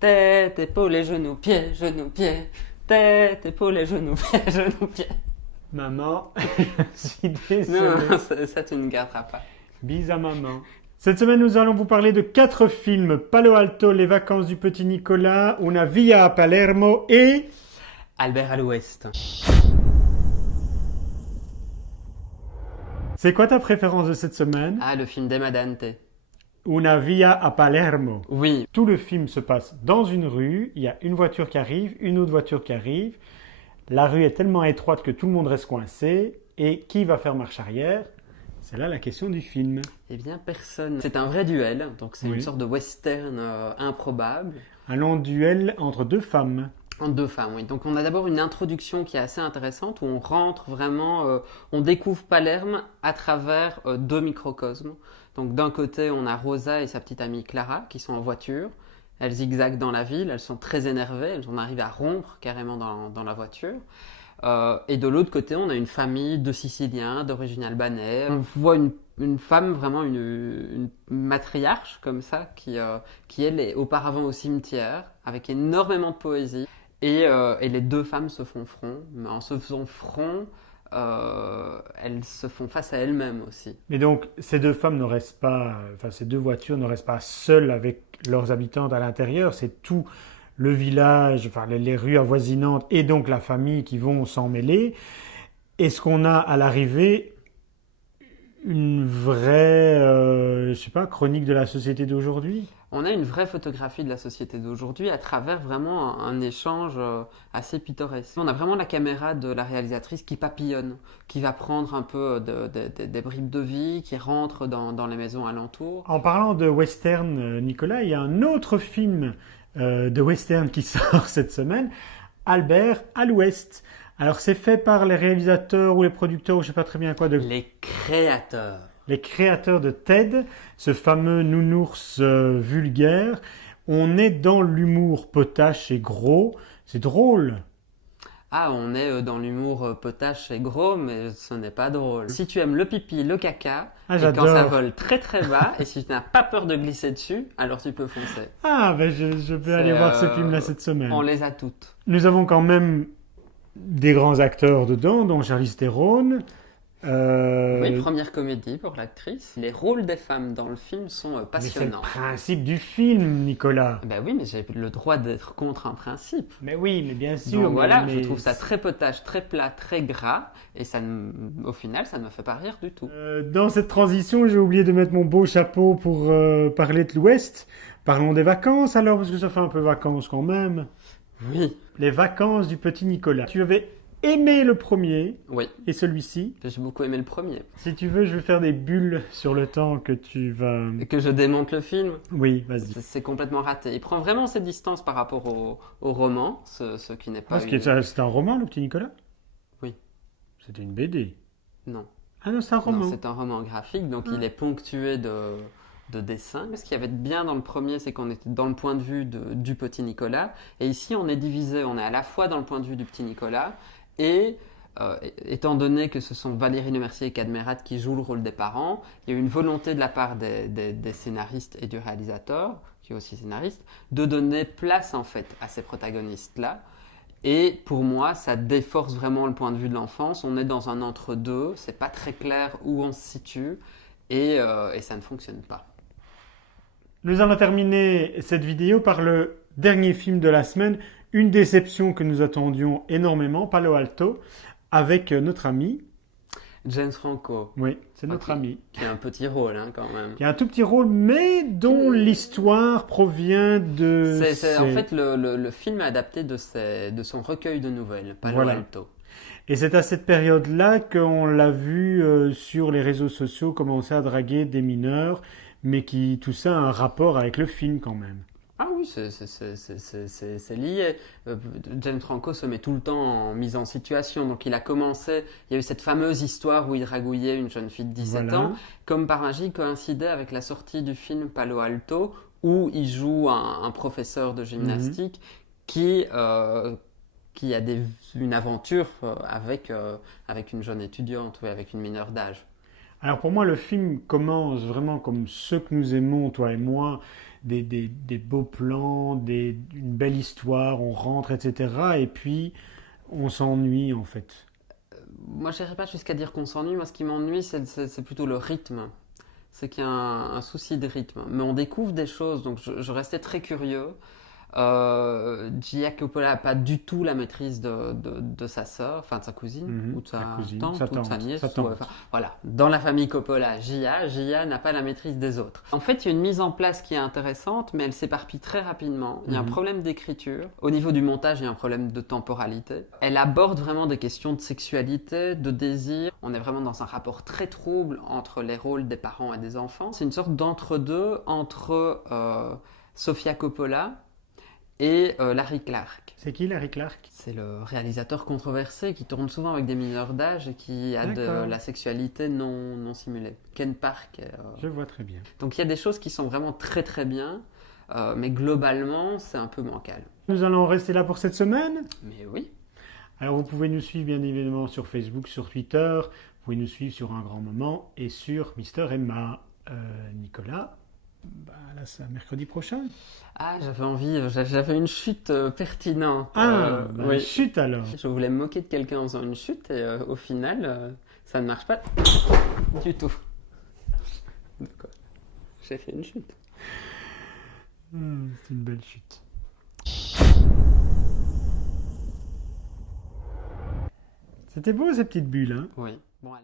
Tête, épaules et genoux, pieds, genoux, pieds. Tête, épaules et genoux, pieds, genoux, pieds. Maman, je suis Non, désolé. ça tu ne garderas pas. Bis à maman. Cette semaine, nous allons vous parler de 4 films. Palo Alto, Les vacances du petit Nicolas, Una via a Palermo et... Albert à l'ouest. C'est quoi ta préférence de cette semaine? Ah, le film d'Emma Dante. Una via a Palermo. Oui, Tout le film se passe dans une rue, il y a une voiture qui arrive, une autre voiture qui arrive. La rue est tellement étroite que tout le monde reste coincé. Et qui va faire marche arrière? C'est là la question du film. eh bien personne. C'est un vrai duel, donc c'est Oui. une sorte de western improbable. Un long duel entre 2 femmes. En 2 femmes, oui. Donc on a d'abord une introduction qui est assez intéressante où on rentre vraiment, on découvre Palerme à travers 2 microcosmes. Donc d'un côté on a Rosa et sa petite amie Clara qui sont en voiture. Elles zigzaguent dans la ville, elles sont très énervées, elles en arrivent à rompre carrément dans la voiture. Et de l'autre côté on a une famille de Siciliens d'origine albanaise. On voit une femme, vraiment une matriarche comme ça, qui elle est auparavant au cimetière, avec énormément de poésie. Et les 2 femmes se font front, mais en se faisant front, elles se font face à elles-mêmes aussi. Mais donc, ces 2 femmes ne restent pas, enfin, ces 2 voitures ne restent pas seules avec leurs habitantes à l'intérieur. C'est tout le village, enfin, les rues avoisinantes et donc la famille qui vont s'en mêler. Est-ce qu'on a à l'arrivée une vraie, je sais pas, chronique de la société d'aujourd'hui? On a une vraie photographie de la société d'aujourd'hui à travers vraiment un échange assez pittoresque. On a vraiment la caméra de la réalisatrice qui papillonne, qui va prendre un peu des bribes de vie, qui rentre dans les maisons alentours. En parlant de western, Nicolas, il y a un autre film de western qui sort cette semaine, Albert à l'Ouest. Alors c'est fait par les réalisateurs ou les producteurs, ou je sais pas très bien quoi, Les créateurs. les créateurs de Ted, ce fameux nounours vulgaire. On est dans l'humour potache et gros. C'est drôle. Ah, on est dans l'humour potache et gros, mais ce n'est pas drôle. Si tu aimes le pipi, le caca, Ah, et quand ça j'adore. vole très très bas, et si tu n'as pas peur de glisser dessus, alors tu peux foncer. Ah, ben je vais aller voir ce film-là cette semaine. On les a toutes. Nous avons quand même des grands acteurs dedans, dont Charlize Theron. Oui, première comédie pour l'actrice. Les rôles des femmes dans le film sont Mais c'est le passionnants. principe du film, Nicolas. Ben oui, mais j'ai le droit d'être contre un principe. Mais oui, mais bien sûr. Donc voilà, mais- je trouve ça très potache, très plat, très gras, et au final, ça ne me fait pas rire du tout. Dans cette transition, j'ai oublié de mettre mon beau chapeau pour parler de l'Ouest. Parlons des vacances alors, parce que ça fait un peu vacances quand même. Oui, Les vacances du petit Nicolas. Tu avais aimé le premier oui, et celui-ci. j'ai beaucoup aimé le premier. Si tu veux, je vais faire des bulles sur le temps que tu vas... Et que je démonte le film, Oui, vas-y. c'est complètement raté. Il prend vraiment ses distances par rapport au roman, ce qui n'est pas Parce que c'est un roman, le petit Nicolas? Oui. C'était une BD. Non. Ah non, c'est un roman. Non, c'est un roman graphique, donc il est ponctué de dessins. Ce qui avait de bien dans le premier, c'est qu'on était dans le point de vue du petit Nicolas. Et ici, on est divisé. On est à la fois dans le point de vue du petit Nicolas et, étant donné que ce sont Valérie Lemercier et Cadmerat qui jouent le rôle des parents, il y a eu une volonté de la part des scénaristes et du réalisateur, qui est aussi scénariste, de donner place en fait à ces protagonistes-là. Et pour moi, ça déforce vraiment le point de vue de l'enfance. On est dans un entre-deux, c'est pas très clair où on se situe et ça ne fonctionne pas. Nous allons terminer cette vidéo par le dernier film de la semaine, une déception que nous attendions énormément, Palo Alto, avec notre ami. James Franco, Oui, c'est notre Ok. ami. qui a un petit rôle hein, quand même. Qui a un tout petit rôle, mais dont l'histoire provient de... En fait, le film est adapté de son recueil de nouvelles, Palo Voilà. Alto. Et c'est à cette période-là qu'on l'a vu sur les réseaux sociaux commencer à draguer des mineurs, mais qui tout ça a un rapport avec le film quand même. Ah oui, c'est lié. James Franco se met tout le temps en mise en situation. Donc il a commencé, il y a eu cette fameuse histoire où il dragouillait une jeune fille de 17 Voilà. ans. Comme par magie, coïncidait avec la sortie du film Palo Alto, où il joue un professeur de gymnastique qui a une aventure avec une jeune étudiante ou avec une mineure d'âge. Alors pour moi, le film commence vraiment comme ce que nous aimons, toi et moi, des beaux plans, une belle histoire, on rentre, etc. Et puis on s'ennuie en fait. Moi, je n'irais pas jusqu'à dire qu'on s'ennuie. Moi, ce qui m'ennuie, c'est plutôt le rythme. C'est qu'il y a un souci de rythme. Mais on découvre des choses, donc je restais très curieux. Gia Coppola n'a pas du tout la maîtrise de sa sœur, enfin de sa cousine, ou de sa tante, ou de sa nièce. Enfin, voilà. Dans la famille Coppola, Gia n'a pas la maîtrise des autres. En fait, il y a une mise en place qui est intéressante, mais elle s'éparpille très rapidement. Il y a un problème d'écriture. Au niveau du montage, il y a un problème de temporalité. Elle aborde vraiment des questions de sexualité, de désir. On est vraiment dans un rapport très trouble entre les rôles des parents et des enfants. C'est une sorte d'entre-deux entre Sofia Coppola et Larry Clark. C'est qui Larry Clark? C'est le réalisateur controversé qui tourne souvent avec des mineurs d'âge et qui a de la sexualité non simulée. Ken Park. Je vois très bien. Donc il y a des choses qui sont vraiment très très bien, mais globalement c'est un peu bancal. Nous allons rester là pour cette semaine. Mais oui. Alors vous pouvez nous suivre bien évidemment sur Facebook, sur Twitter, vous pouvez nous suivre sur Un Grand Moment et sur Mister Emma. Nicolas, là c'est mercredi prochain. Ah, j'avais une chute pertinente. Oui. Chute alors. Je voulais me moquer de quelqu'un en faisant une chute et au final, ça ne marche pas du tout. D'accord. J'ai fait une chute. C'est une belle chute. C'était beau ces petites bulles, hein? Oui. Bon, alors.